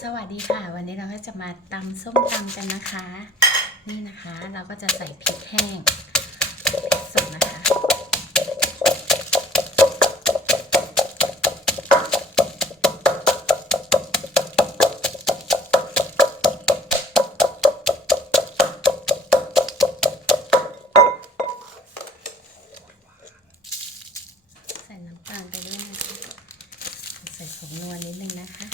สวัสดีค่ะ วันนี้เราก็จะมาตำส้มตำกันนะคะ นี่นะคะ เราก็จะใส่พริกแห้งพริกสดนะคะ ใส่น้ำตาลไปด้วยนะคะ ใส่ผงนวลนิดนึงนะคะ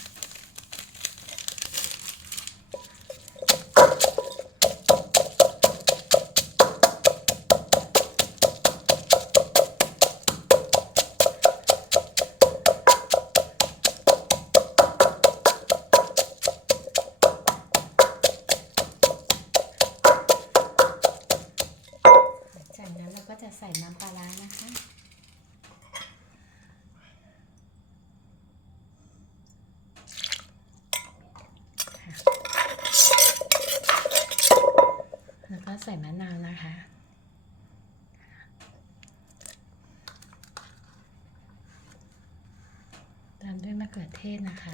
ส่น้ำปลาร้านะคะ แล้วก็ใส่มะนาวนะคะตามด้วยมะเขือเทศนะคะ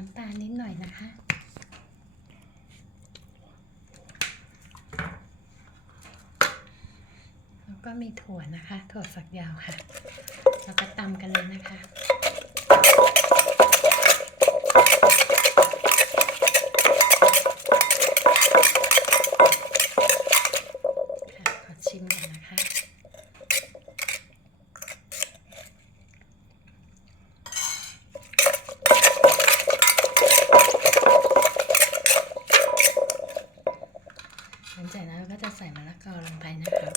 น้ำตาลนิดหน่อยนะคะ แล้วก็มีถั่วนะคะ ถั่วฝักยาวค่ะแล้วก็ตำกันเลยนะคะค่ะขอชิมกันนะคะ หลังจากนั้นเราก็จะใส่มะละกอลงไปนะครับ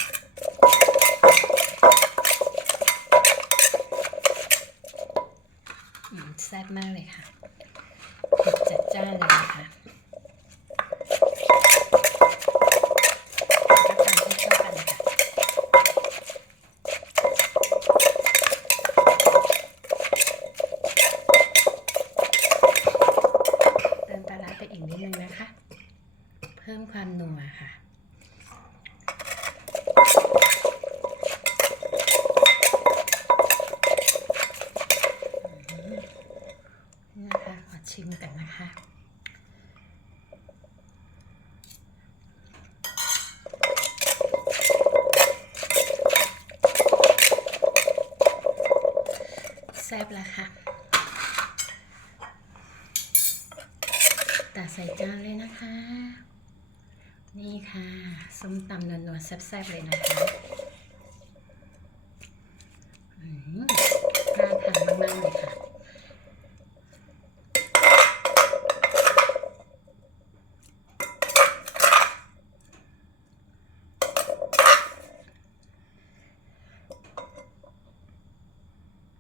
แซ่บมากเลยค่ะเผ็ดจัดจ้านเลยนะคะแล้วก็ตำให้เข้ากันเลยค่ะเติมปลาร้าไปอีกนิดนึงนะคะ เพิ่มความนัวค่ะ นี่นะคะ ขอ ชิมกันนะคะ แซ่บแล้วค่ะตัดใส่จานเลยนะคะ นี่ค่ะส้มตำนัวๆแซ่บๆเลยนะคะ